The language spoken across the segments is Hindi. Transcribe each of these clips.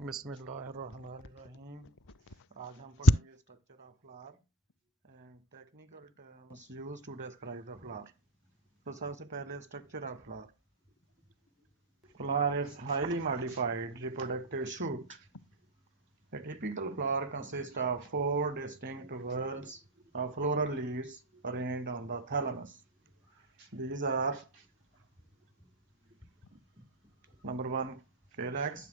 बिस्मिल्लाहिर्रहमानिर्रहीम। आज हम पढ़ेंगे structure of flower and technical terms used to describe the flower. तो सबसे पहले structure of flower. Flower is highly modified reproductive shoot. A typical flower consists of four distinct whorls of floral leaves arranged on the thalamus. These are number 1, calyx.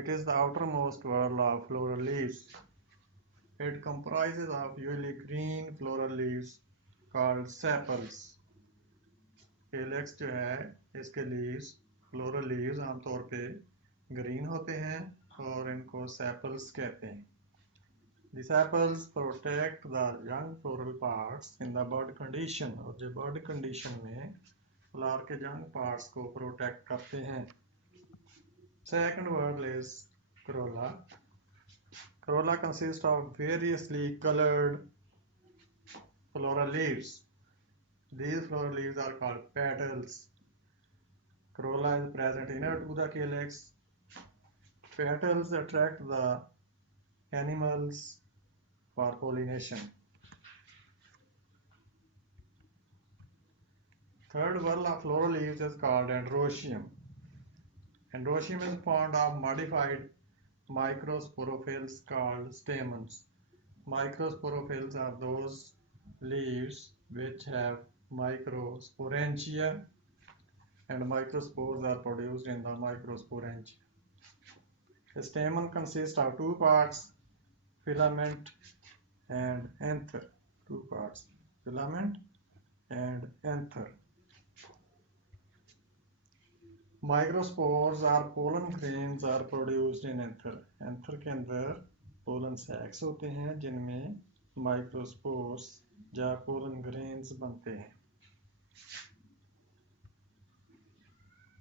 It is the outermost whorl of floral leaves. It comprises of usually green floral leaves called sepals. calyx जो है इसके leaves, floral leaves आमतौर पे green होते हैं और इनको sepals कहते हैं. The sepals protect the young floral parts in the bud condition. और जो bud condition में flower के young parts को protect करते हैं. Second whorl is corolla. Corolla consists of variously colored floral leaves. These floral leaves are called petals. Corolla is present inner to the calyx. Petals attract the animals for pollination. Third whorl of floral leaves is called androecium. Androecium is formed of modified microsporophylls called stamens. Microsporophylls are those leaves which have microsporangia, and microspores are produced in the microsporangia. The stamen consists of two parts, filament and anther. Two parts, filament and anther. Microspores or pollen grains are produced in anther. Anther के अंदर pollen sacs होते हैं जिनमें microspores या pollen grains बनते हैं.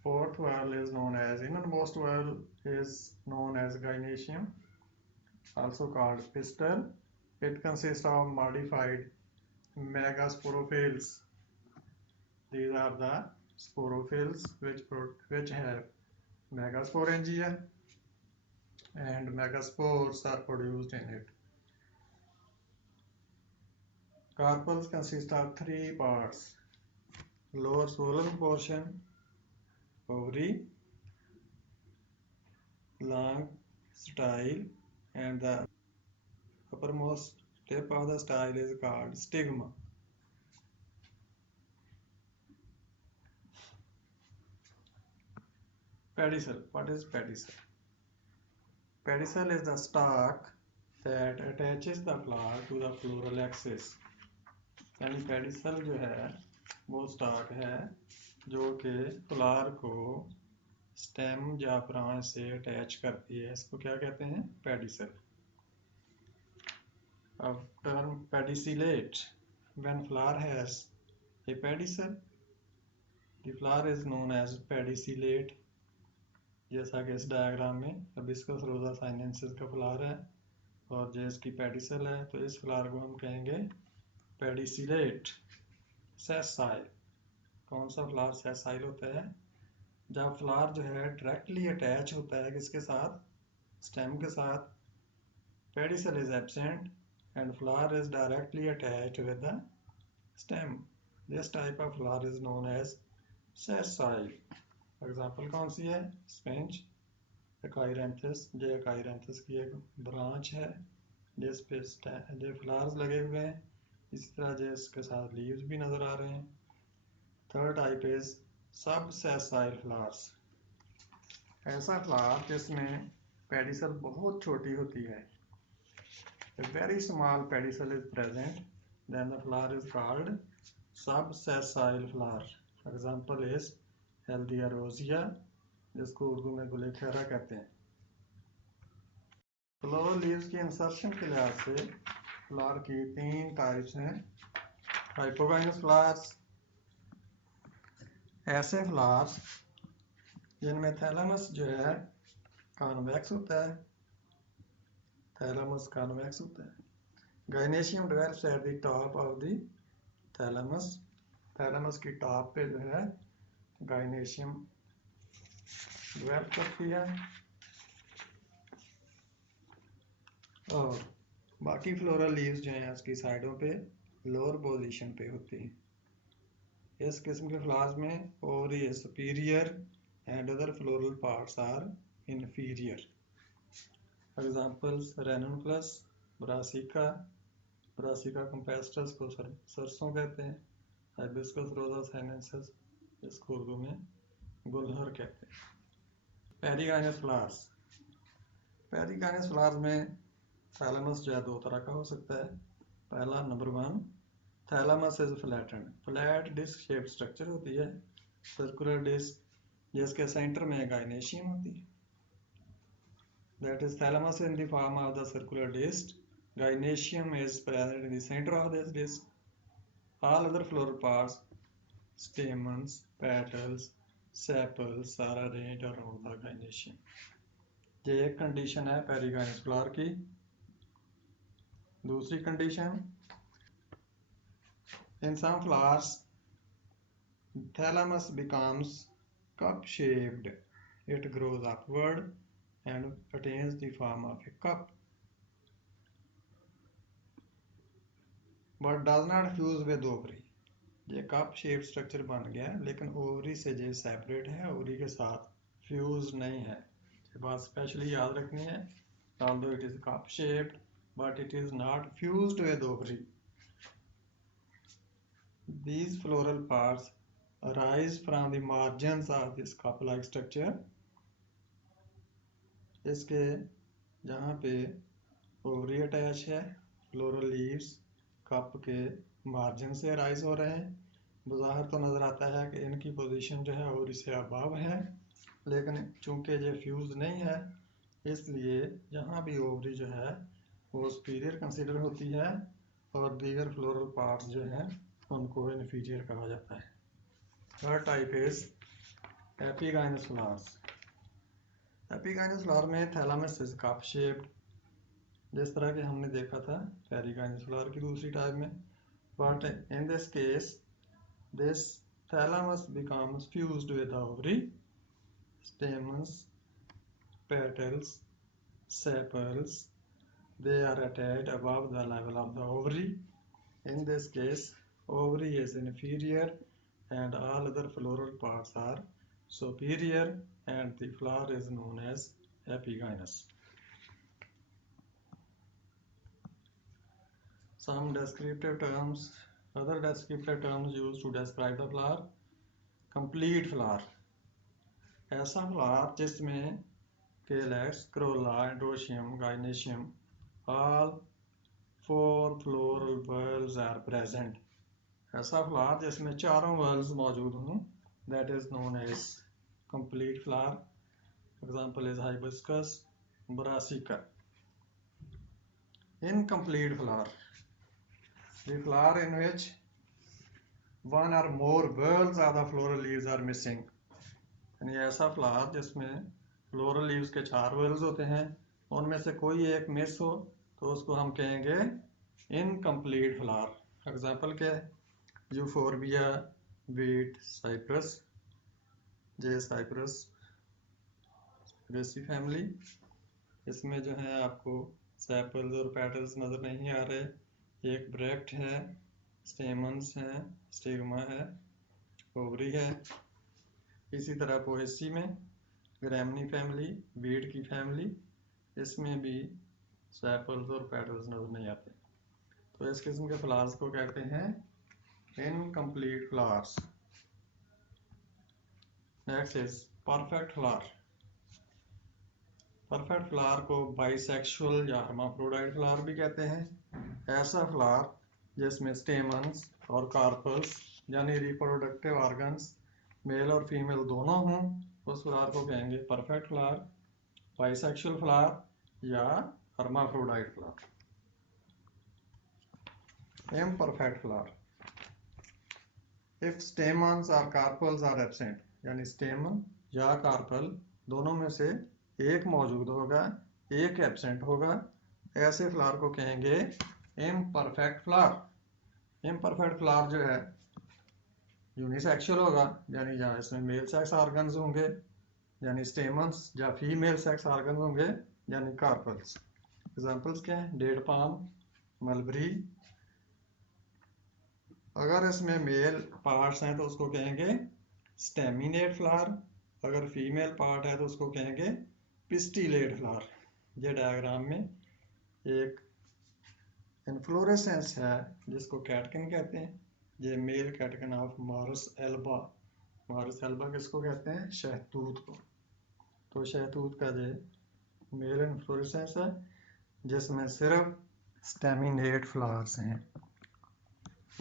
Fourth whorl is known as innermost whorl is known as gynoecium, also called pistil. It consists of modified megasporophylls. These are the sporophylls which have megasporangia, and megaspores are produced in it. Carpels consist of three parts: lower swollen portion, ovary, long style, and the uppermost tip of the style is called stigma. Pedicel. What is pedicel? Pedicel is the stalk that attaches the flower to the floral axis. यानी pedicel जो है वो stalk है जो कि फ्लावर को स्टेम या ब्रांच से अटैच करती है. इसको क्या कहते हैं? पेडिसल. अब term pedicellate. When flower has a pedicel, the flower is known as pedicellate. जैसा कि इस डायग्राम में हिबिस्कस रोजा साइनेंसिस का फ्लावर है और जो इसकी पेडिसल है, तो इस फ्लावर को हम कहेंगे पेडिसिलेट. सेसाइल. कौन सा फ्लावर सेसाइल होता है? जब फ्लावर जो है डायरेक्टली अटैच होता है किसके साथ? स्टेम के साथ. Pedicel is absent and flower is directly attached with the stem. This type of flower is known as sessile. Example कौन सी है? स्पेंज, एकाइरेंथस. जो एकाइरेंथस की एक ब्रांच है जिस पे जो फ्लावर्स लगे हुए हैं, इसी तरह जो इसके साथ लीव्स भी नजर आ रहे हैं. थर्ड टाइप इज सब सेसाइल फ्लावर्स. ऐसा फ्लावर जिसमें पेडिसल बहुत छोटी होती है. A very small pedicel is present, then the flower is called subsessile flower. Example is हेल्दिया रोजिया, जिसको उर्दू में गुले खैरा कहते हैं. फ्लोरल लीव्स की इंसर्शन के लिहाज से फ्लावर की तीन टाइप्स हैं. हाइपोगाइनस फ्लावर्स, ऐसे फ्लावर्स जिनमें थैलेमस जो है कॉन्वेक्स होता है. थैलेमस कॉन्वेक्स होता है. Gynoecium develops at the top of the thalamus. Thalamus की टॉप पे जो है गाइनेशियम डेवलप करती है. और बाकी फ्लोरल लीव्स जो हैं उसकी साइडों पे लोअर पोजीशन पे होती हैं। इस किस्म के फ्लावर्स में ovary is superior and other floral parts are inferior. Examples ranunculus, brassica, brassica campestris को सरसों कहते हैं, हाइबिस्कस रोजा साइनेंसिस इसको उर्दू में गुलहर कहते हैं। पेरिगाइनस फ्लावर्स, पेरिगाइनस फ्लावर्स में थैलेमस जो है दो तरह का हो सकता है। पहला number 1, thalamus is flattened, flat disc shape structure होती है, सर्कुलर डिस्क जिसके सेंटर में गाइनेशियम होती है। That is, thalamus in the form of the circular disc. Gynoecium is present in the center of this disc. All other floral parts, stamens, petals, sepals are arranged around the gynoecium. ये एक कंडीशन है पेरिगाइनस फ्लावर की। दूसरी condition, in some flowers thalamus becomes cup shaped. It grows upward and attains the form of a cup, but does not fuse with ovary. ये कप शेप स्ट्रक्चर बन गया लेकिन ओवरी से जो सेपरेट है, ओवरी के साथ फ्यूज नहीं है। ये बात स्पेशली याद रखनी है। although it is cup shaped but it is not fused with ovary. These floral parts arise from the margins of this cup like structure. इसके जहाँ पे ओवरी अटैच है, फ्लोरल लीव्स कप के मार्जिन से राइज हो रहे हैं। बाहर तो नज़र आता है कि इनकी पोजीशन जो है ओवरी से अबव है, लेकिन चूंकि ये फ्यूज नहीं है इसलिए यहाँ भी ओवरी जो है वो सुपीरियर कंसीडर होती है और दीगर फ्लोरल पार्ट्स जो हैं उनको इन्फीरियर कहा जाता है। Third type is epigynous flowers. Epigynous flower में थैलेमस इज कप शेप्ड, जिस तरह के हमने देखा था पेरिगाइनस फ्लावर की दूसरी टाइप में, but in this case this thalamus becomes fused with the ovary, stamens, petals, sepals, they are attached above the level of the ovary. In this case ovary is inferior and all other floral parts are superior and the flower is known as epigynous. Some descriptive terms, other descriptive terms used to describe the flower. Complete flower, ऐसा फ्लावर जिसमें calyx, corolla, androecium, gynoecium, all 4 floral whorls are present. ऐसा फ्लावर जिसमें चारों whorls मौजूद हों, that is known as complete flower. Example is hibiscus, brassica. Incomplete flower, the flower in which one or more whorls of the floral leaves are missing. यानी ऐसा फ्लावर जिसमें फ्लोरल लीव्स के 4 whorls होते हैं, उनमें से कोई एक मिस हो तो उसको हम कहेंगे इनकम्प्लीट फ्लावर। एग्जाम्पल क्या है? यूफोरबिया, बीट, साइप्रस, जे साइप्रस रेसी फैमिली। इसमें जो है आपको सेपल्स और पेटल्स नज़र नहीं आ रहे, एक ब्रैक्ट है, स्टेमन्स हैं, स्टिग्मा है, ओवरी है। इसी तरह पोएसी में ग्रैमनी फैमिली, बीड की फैमिली, इसमें भी सेपल्स और पेटल्स नज़र नहीं आते। तो इस किस्म के फ्लावर्स को कहते हैं incomplete flowers. Next is perfect flower. Perfect flower को बाइसेक्सुअल या हर्माफ्रोडाइट फ्लावर भी कहते हैं। ऐसा फ्लावर जिसमें स्टेमन्स और कार्पल्स यानी रिप्रोडक्टिव ऑर्गन्स मेल और फीमेल दोनों हों, उस फ्लावर को कहेंगे परफेक्ट फ्लावर, बाइसेक्सुअल फ्लावर या hermaphrodite flower. Imperfect flower, if stamens और कार्पल्स आर एब्सेंट, यानी स्टेमन या कार्पल दोनों में से एक मौजूद होगा, एक एब्सेंट होगा, ऐसे फ्लावर को कहेंगे इम्परफेक्ट फ्लावर। इम्परफेक्ट फ्लावर जो है यूनिसेक्सुअल होगा, यानी जहाँ इसमें मेल सेक्स ऑर्गन्स होंगे यानी स्टेमन्स, या फीमेल सेक्स ऑर्गन्स होंगे यानी कार्पल्स। एग्जांपल्स क्या है? Date palm, mulberry. अगर इसमें मेल पार्ट्स हैं तो उसको कहेंगे स्टेमिनेट फ्लावर, अगर फीमेल पार्ट है तो उसको कहेंगे पिस्टिलेट फ्लावर। ये डायग्राम में एक इन्फ्लोरेसेंस है जिसको कैटकिन कहते हैं। ये male catkin of morus alba. Morus alba किसको कहते हैं? शहतूत को। तो शहतूत का ये मेल इन्फ्लोरेसेंस है जिसमें सिर्फ स्टेमिनेट फ्लावर्स हैं,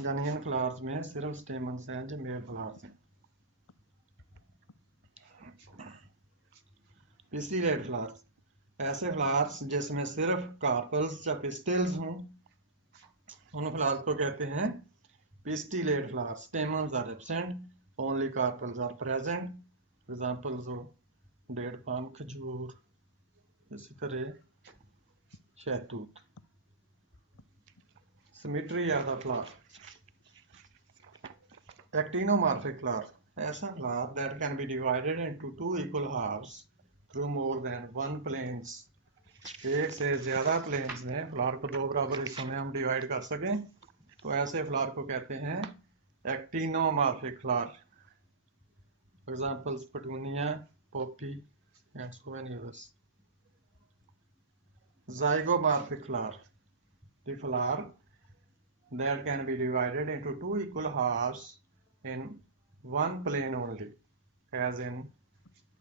यानी इन फ्लावर्स में सिर्फ स्टेमन्स हैं जो मेल फ्लावर्स हैं। पिस्टिलेट फ्लावर्स, ऐसे फ्लावर्स जिसमें सिर्फ कार्पल्स या पिस्टिल्स हों, उन फ्लावर्स को कहते हैं pistillate flowers. Stamens are absent, only carpels are present. Examples हो डेट पाम, खजूर, इसी तरह शहतूत। Symmetry of the flower. Actinomorphic flower, ऐसा flower that can be divided into two equal halves through more than one planes. एक से ज्यादा प्लेन्स में फ्लावर को दो बराबर हिस्सों में हम डिवाइड कर सकें तो ऐसे फ्लावर को कहते हैं actinomorphic flower. Examples petunia, poppy and so many others. Zygomorphic flower, the flower that can be divided into two equal halves in one plane only, as in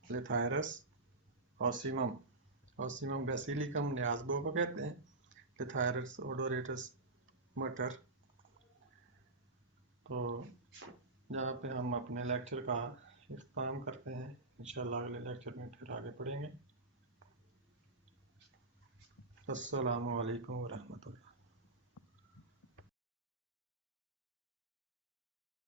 Lathyrus ocimum। ocimum basilicum न्याज़बो को कहते हैं, Lathyrus odoratus मटर। तो यहाँ पे हम अपने लेक्चर का इख्तिताम करते हैं। इंशाल्लाह अगले लेक्चर में फिर आगे पढ़ेंगे। अस्सलामु अलैकुम व रहमतुल्लाह।